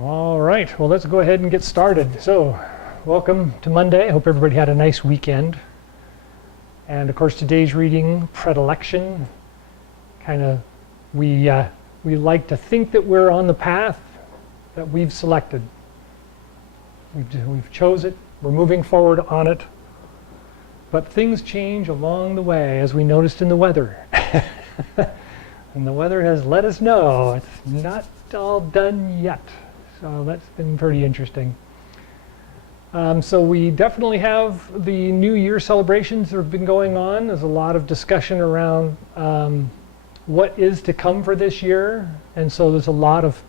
All right, well, let's go ahead and get started. So, welcome to Monday. I hope everybody had a nice weekend. And of course, today's reading, predilection, we like to think that we're on the path that we've selected. We've chose it, we're moving forward on it. But things change along the way, as we noticed in the weather. And the weather has let us know it's not all done yet. So that's been pretty interesting. So we definitely have the New Year celebrations that have been going on. There's a lot of discussion around what is to come for this year. And so there's a lot of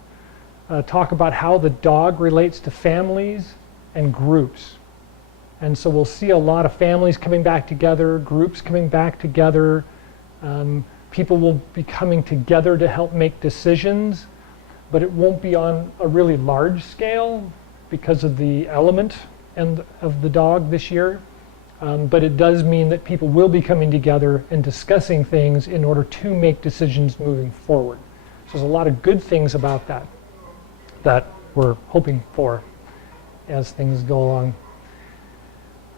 talk about how the dog relates to families and groups. And so we'll see a lot of families coming back together, groups coming back together. People will be coming together to help make decisions, but it won't be on a really large scale because of the element and of the dog this year. But it does mean that people will be coming together and discussing things in order to make decisions moving forward. So there's a lot of good things about that we're hoping for as things go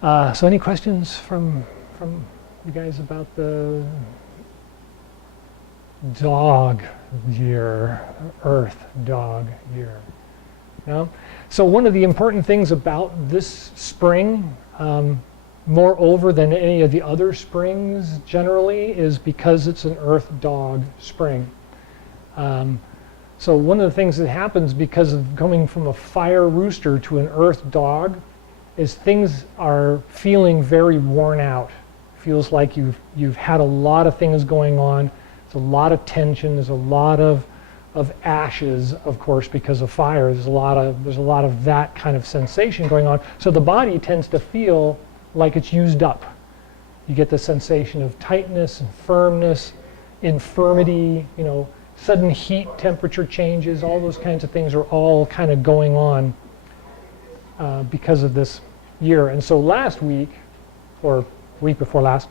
along. So any questions from you guys about the dog year, Earth dog year? No? So one of the important things about this spring, moreover than any of the other springs generally, is because it's an Earth dog spring. So one of the things that happens because of going from a fire rooster to an Earth dog is things are feeling very worn out. Feels like you've had a lot of things going on. There's a lot of tension. There's a lot of ashes, of course, because of fire. There's a lot of that kind of sensation going on. So the body tends to feel like it's used up. You get the sensation of tightness and firmness, infirmity, sudden heat, temperature changes, all those kinds of things are all kind of going on because of this year. And so last week, or week before last,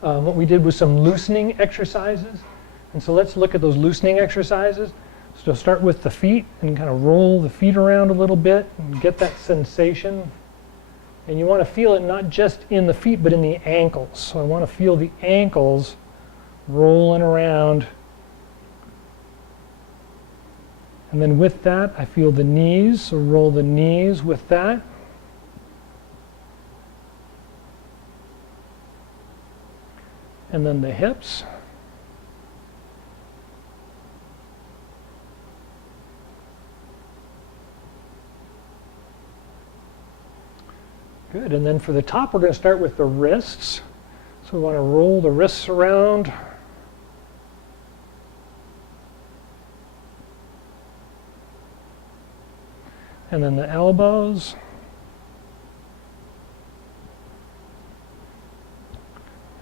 what we did was some loosening exercises. And so let's look at those loosening exercises. So start with the feet and kind of roll the feet around a little bit and get that sensation. And you want to feel it not just in the feet, but in the ankles. So I want to feel the ankles rolling around. And then with that, I feel the knees, so roll the knees with that. And then the hips. Good, and then for the top, we're going to start with the wrists. So we want to roll the wrists around. And then the elbows.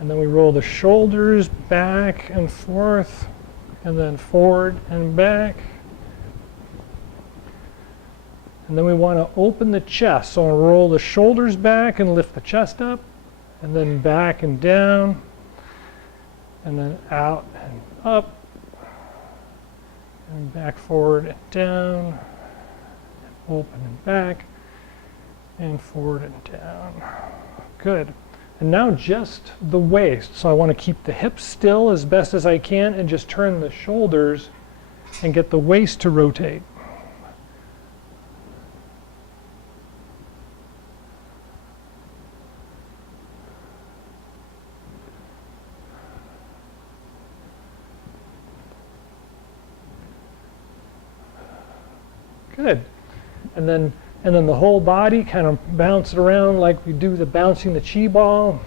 And then we roll the shoulders back and forth, and then forward and back. And then we want to open the chest. So I'll roll the shoulders back and lift the chest up, and then back and down, and then out and up, and back, forward and down. Open and back, and forward and down. Good. And now just the waist. So I want to keep the hips still as best as I can and just turn the shoulders and get the waist to rotate. Good. And then the whole body kind of bounce it around like we do bouncing the chi ball.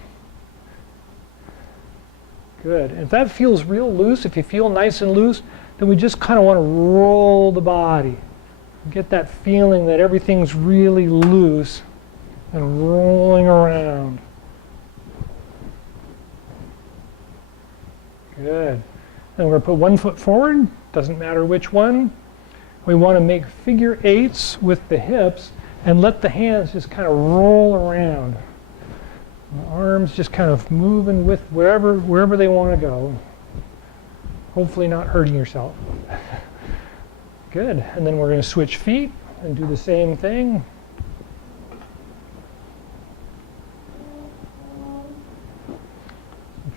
Good. If that feels real loose, if you feel nice and loose, then we just kind of want to roll the body. Get that feeling that everything's really loose and rolling around. Good. And we're going to put one foot forward, doesn't matter which one. We want to make figure eights with the hips and let the hands just kind of roll around. The arms just kind of moving with wherever they want to go. Hopefully not hurting yourself. Good. And then we're going to switch feet and do the same thing.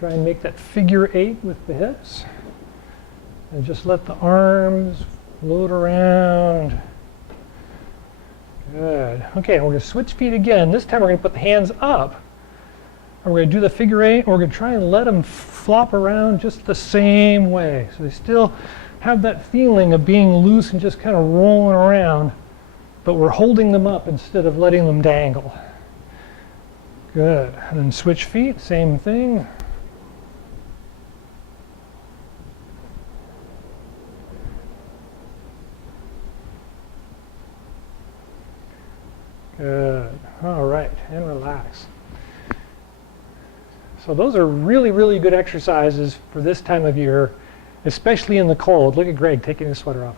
Try and make that figure 8 with the hips. And just let the arms float around. Good. Okay, we're going to switch feet again. This time we're going to put the hands up. And we're going to do the figure 8. And we're going to try and let them flop around just the same way. So they still have that feeling of being loose and just kind of rolling around. But we're holding them up instead of letting them dangle. Good. And then switch feet. Same thing. Good. All right, and relax. So those are really, really good exercises for this time of year, especially in the cold. Look at Greg taking his sweater off.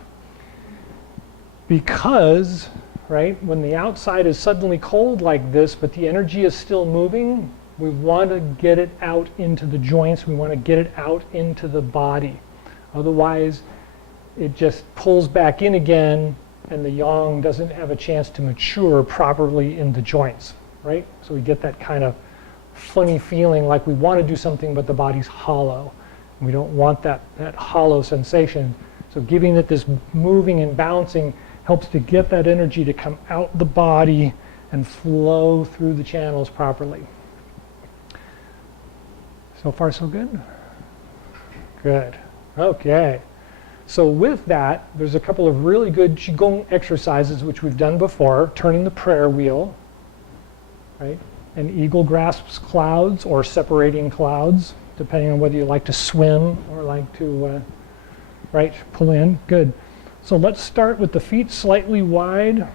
Because, right, when the outside is suddenly cold like this, but the energy is still moving, we want to get it out into the joints. We want to get it out into the body. Otherwise, it just pulls back in again, and the yang doesn't have a chance to mature properly in the joints, right? So we get that kind of funny feeling like we want to do something, but the body's hollow. We don't want that hollow sensation. So giving it this moving and bouncing helps to get that energy to come out the body and flow through the channels properly. So far, so good? Good. Okay. So with that, there's a couple of really good Qigong exercises which we've done before, turning the prayer wheel, right? An eagle grasps clouds or separating clouds, depending on whether you like to swim or like to, right, pull in. Good. So let's start with the feet slightly wide. And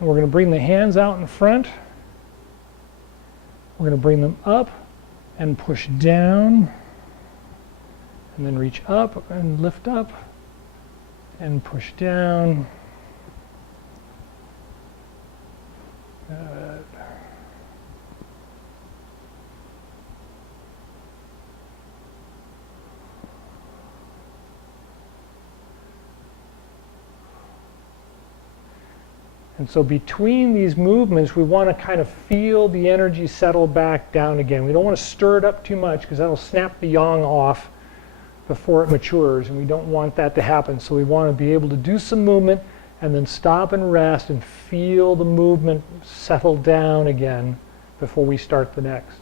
we're going to bring the hands out in front. We're going to bring them up and push down. And then reach up and lift up and push down. Good. And so between these movements, we want to kind of feel the energy settle back down again. We don't want to stir it up too much because that'll snap the yang off before it matures, and we don't want that to happen. So we want to be able to do some movement and then stop and rest and feel the movement settle down again before we start the next.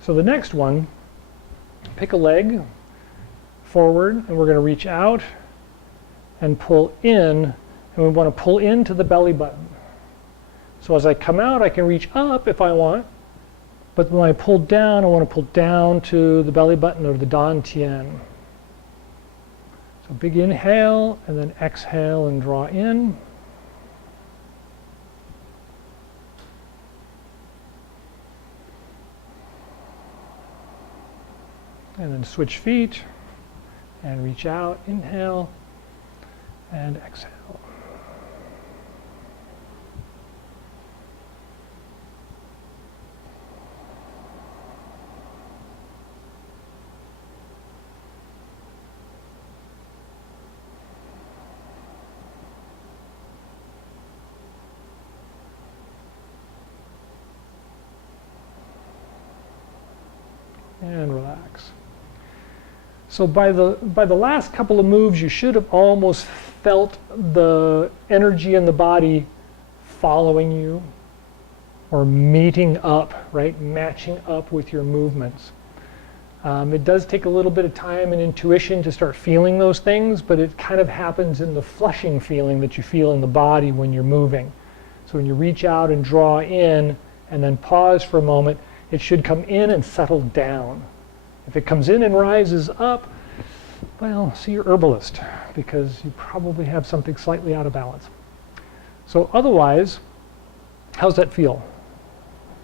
So the next one, pick a leg forward, and we're going to reach out and pull in, and we want to pull into the belly button. So as I come out, I can reach up if I want, but when I pull down, I want to pull down to the belly button or the dantian. So big inhale, and then exhale and draw in. And then switch feet and reach out, inhale and exhale. And relax. So by the last couple of moves, you should have almost felt the energy in the body following you or meeting up, right? Matching up with your movements. It does take a little bit of time and intuition to start feeling those things, but it kind of happens in the flushing feeling that you feel in the body when you're moving. So when you reach out and draw in and then pause for a moment, it should come in and settle down. If it comes in and rises up, well, see your herbalist, because you probably have something slightly out of balance. So otherwise, how's that feel?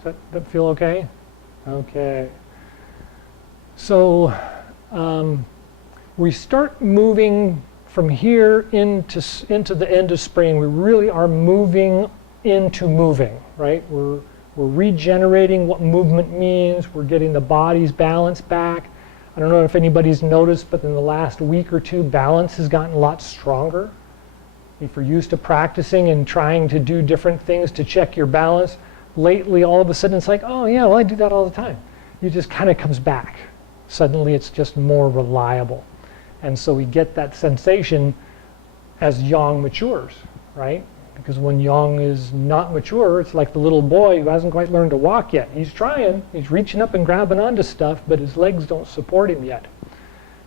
Does that feel okay? Okay. So we start moving from here into the end of spring. We really are moving into moving, right? We're regenerating what movement means. We're getting the body's balance back. I don't know if anybody's noticed, but in the last week or two, balance has gotten a lot stronger. If you're used to practicing and trying to do different things to check your balance, lately all of a sudden it's like, oh yeah, well I do that all the time. It just kind of comes back. Suddenly it's just more reliable. And so we get that sensation as yang matures, right? Because when yang is not mature, it's like the little boy who hasn't quite learned to walk yet. He's trying, he's reaching up and grabbing onto stuff, but his legs don't support him yet.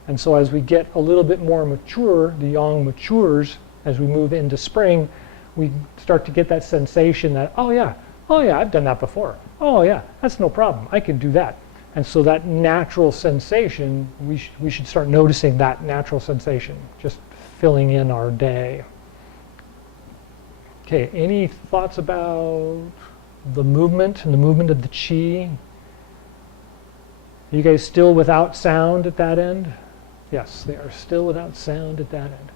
And so as we get a little bit more mature, the yang matures, as we move into spring, we start to get that sensation that, oh yeah, I've done that before. Oh yeah, that's no problem, I can do that. And so that natural sensation, we should start noticing that natural sensation, just filling in our day. Okay, any thoughts about the movement and the movement of the chi? Are you guys still without sound at that end? Yes, they are still without sound at that end.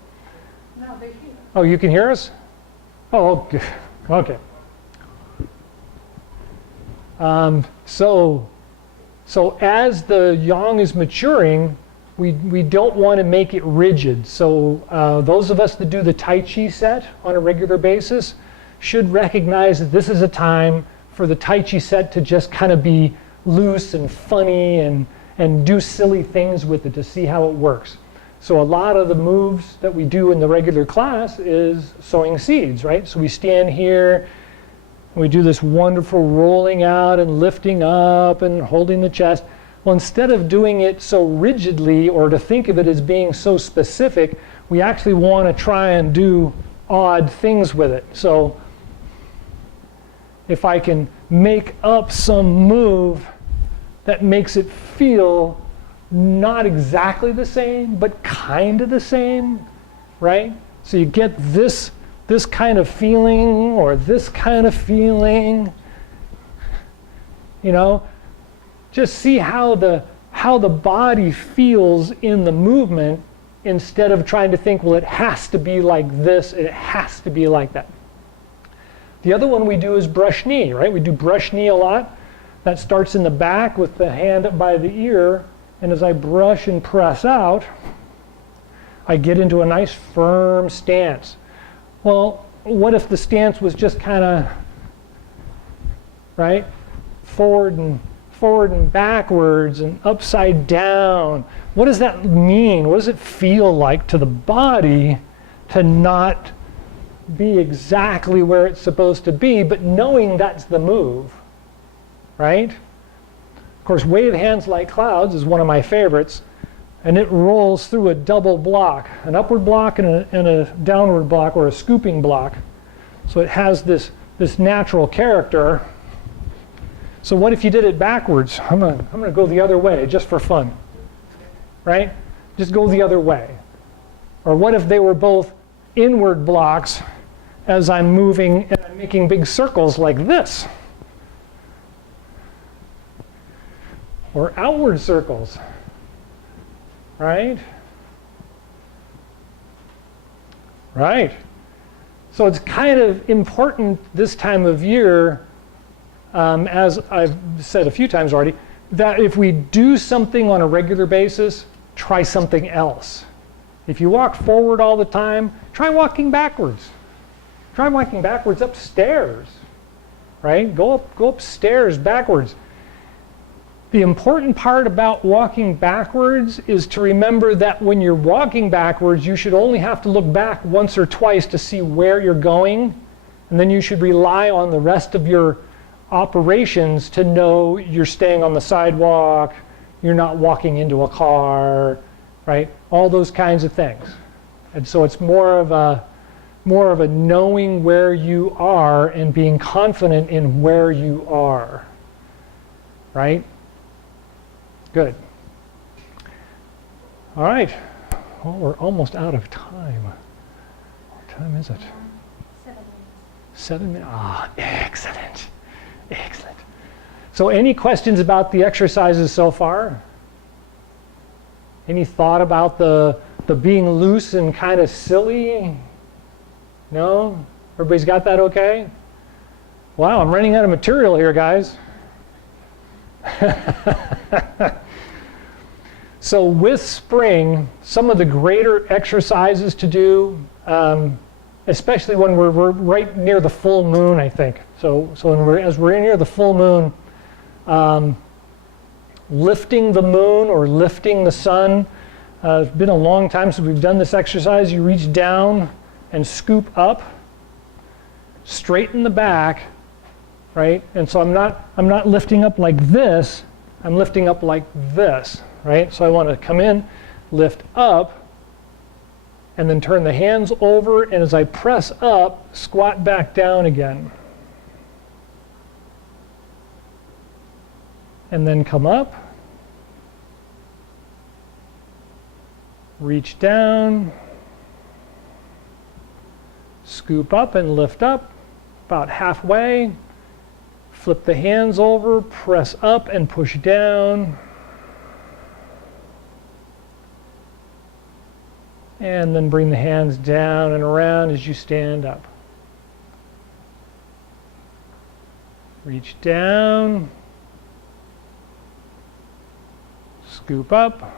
No, they hear. Oh, you can hear us? Oh, okay. So as the yang is maturing, we don't want to make it rigid. So those of us that do the Tai Chi set on a regular basis should recognize that this is a time for the Tai Chi set to just kind of be loose and funny and do silly things with it to see how it works. So a lot of the moves that we do in the regular class is sowing seeds, right? So we stand here, we do this wonderful rolling out and lifting up and holding the chest. Well, instead of doing it so rigidly or to think of it as being so specific, we actually want to try and do odd things with it. So if I can make up some move that makes it feel not exactly the same, but kind of the same, right? So you get this kind of feeling or this kind of feeling, you know, just see how the body feels in the movement instead of trying to think, well, it has to be like this, it has to be like that. The other one we do is brush knee, right? We do brush knee a lot. That starts in the back with the hand up by the ear, and as I brush and press out, I get into a nice firm stance. Well, what if the stance was just kind of, right, forward and backwards and upside down? What does that mean? What does it feel like to the body to not be exactly where it's supposed to be, but knowing that's the move, right? Of course, wave hands like clouds is one of my favorites, and it rolls through a double block, an upward block and a downward block, or a scooping block. So it has this natural character. So what if you did it backwards? I'm gonna go the other way just for fun, right? Just go the other way. Or what if they were both inward blocks as I'm moving and I'm making big circles like this? Or outward circles, right? Right. So it's kind of important this time of year, as I've said a few times already, that if we do something on a regular basis, try something else. If you walk forward all the time, try walking backwards. Try walking backwards upstairs, right? Go upstairs backwards. The important part about walking backwards is to remember that when you're walking backwards, you should only have to look back once or twice to see where you're going, and then you should rely on the rest of your operations to know you're staying on the sidewalk, you're not walking into a car, right? All those kinds of things. And so it's more of a knowing where you are and being confident in where you are, right? Good. All right. Well, we're almost out of time. What time is it? 7 minutes. 7 minutes. Ah, excellent. Excellent. So any questions about the exercises so far? Any thought about the being loose and kind of silly? No? Everybody's got that okay? Wow, I'm running out of material here, guys. So with spring, some of the greater exercises to do, especially when we're right near the full moon, I think. So as we're near the full moon, lifting the moon or lifting the sun. It's been a long time since we've done this exercise. You reach down and scoop up, straighten the back, right? And so I'm not lifting up like this. I'm lifting up like this, right? So I want to come in, lift up, and then turn the hands over, and as I press up, squat back down again. And then come up, reach down, scoop up and lift up about halfway, flip the hands over, press up and push down, and then bring the hands down and around as you stand up. Reach down, scoop up,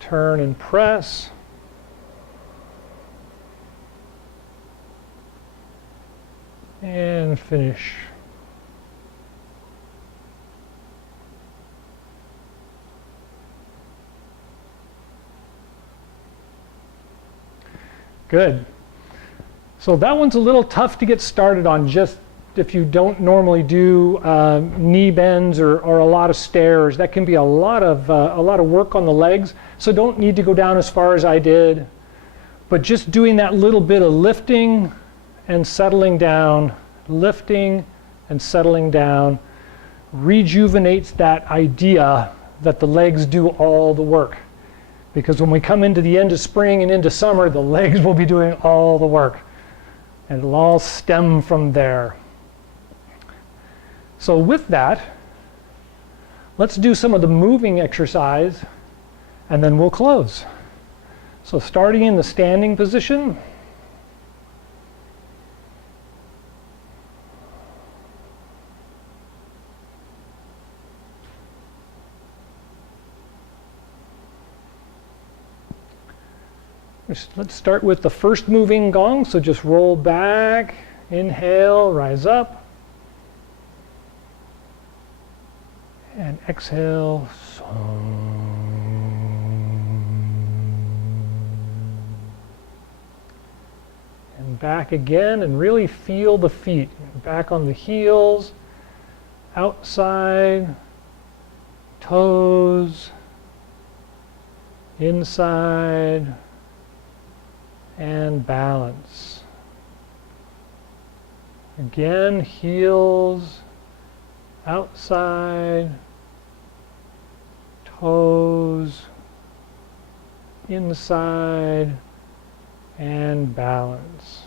turn and press, and finish. Good. So that one's a little tough to get started on, just if you don't normally do knee bends or a lot of stairs. That can be a lot of work on the legs. So don't need to go down as far as I did, but just doing that little bit of lifting and settling down, lifting and settling down, rejuvenates that idea that the legs do all the work. Because when we come into the end of spring and into summer, the legs will be doing all the work. And it'll all stem from there. So with that, let's do some of the moving exercise, and then we'll close. So starting in the standing position. Let's start with the first moving gong. So just roll back, inhale, rise up, and exhale. And back again, and really feel the feet. Back on the heels, outside, toes, inside, and balance. Again, heels, outside, toes, inside, and balance.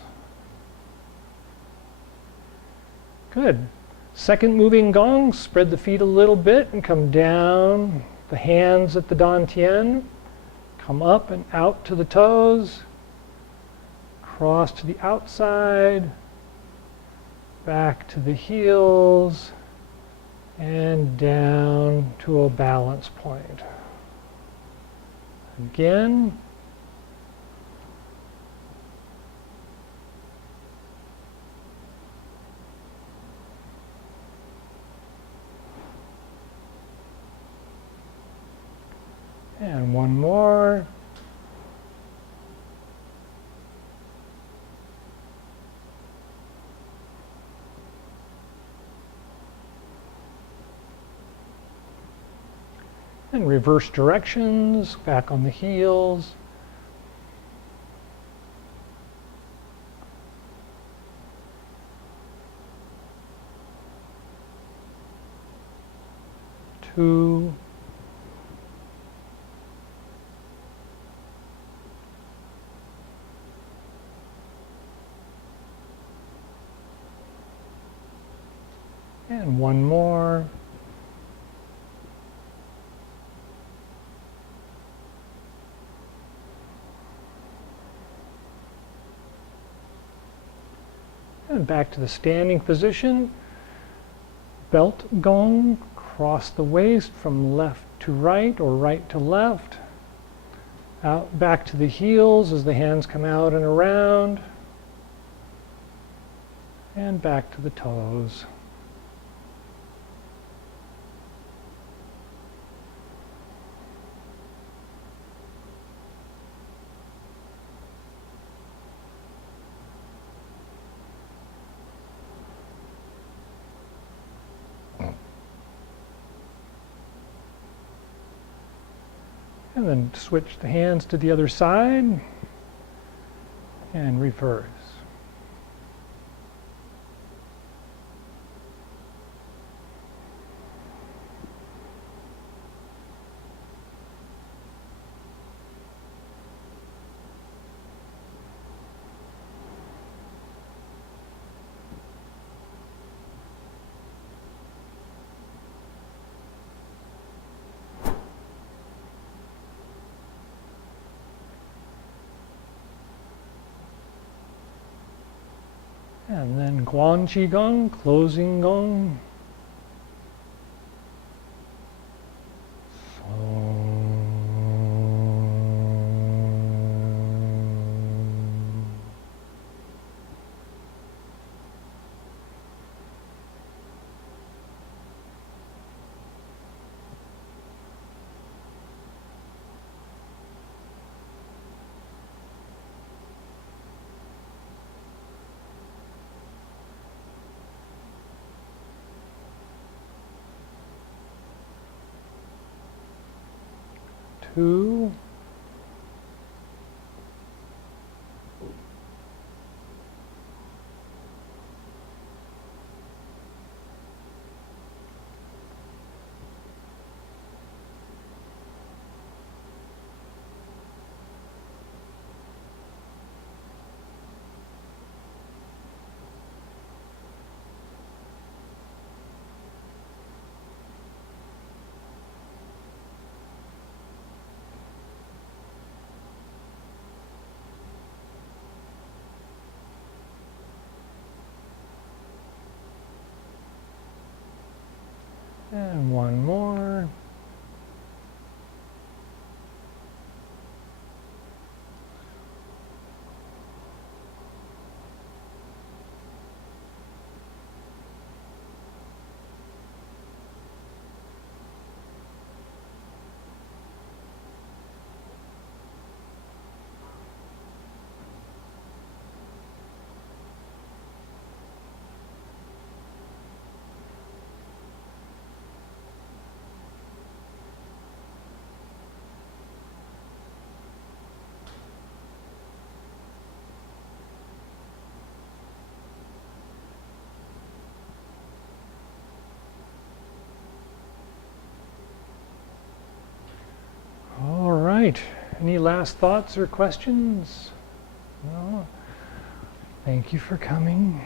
Good. Second moving gong, spread the feet a little bit and come down, the hands at the dantian, come up and out to the toes, cross to the outside, back to the heels, and down to a balance point. Again. And one more. And reverse directions, back on the heels. Two. And one more. And back to the standing position. Belt gong, Cross the waist from left to right or right to left. Out back to the heels as the hands come out and around. And back to the toes. And then switch the hands to the other side and reverse. And then Chi Gung, closing Gong. Two. And one more. All right. Any last thoughts or questions? No? Thank you for coming.